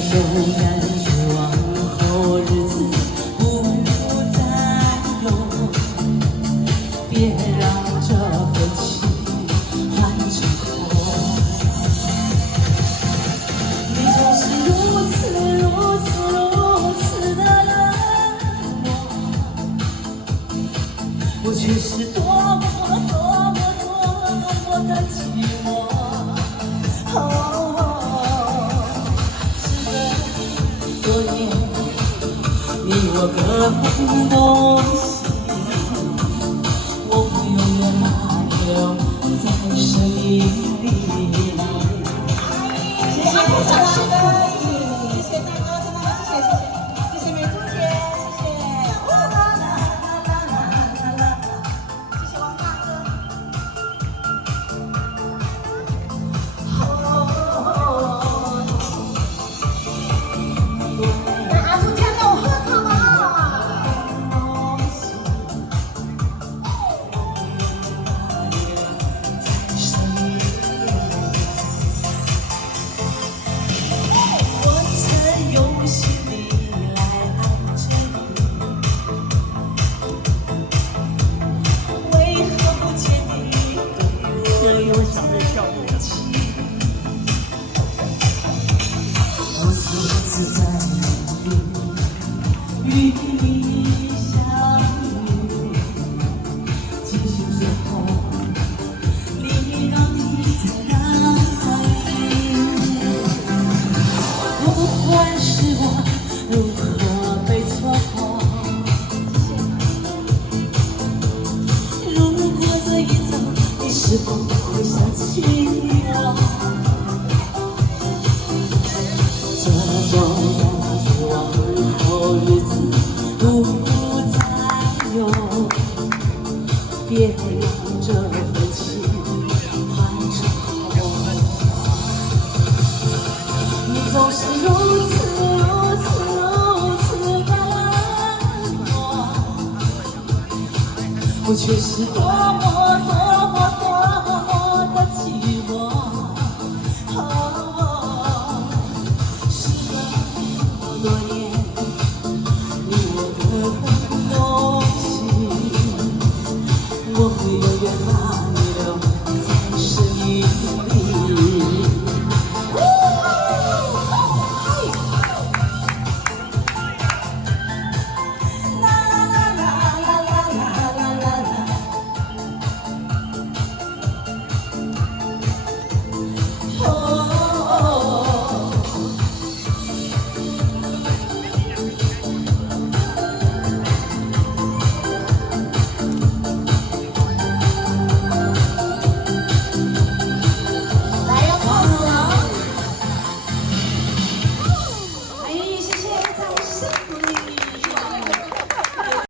勇敢去往后日子不再有，别让这份情换成火。你总是如此的冷漠，我却是多么的寂寞。多年，你我各分东西，我会永远留在生命里。谢谢鼓掌师的谢谢大哥，谢谢美珠姐，谢谢啦啦啦啦啦啦，谢谢王大哥。在努力与你相遇，即使最后你让不管是我如何被蹉跎，如果这一走，你是否会想起我？这种往后日子不再有，别让这份情换成火。你总是如此的冷漠，我却是多么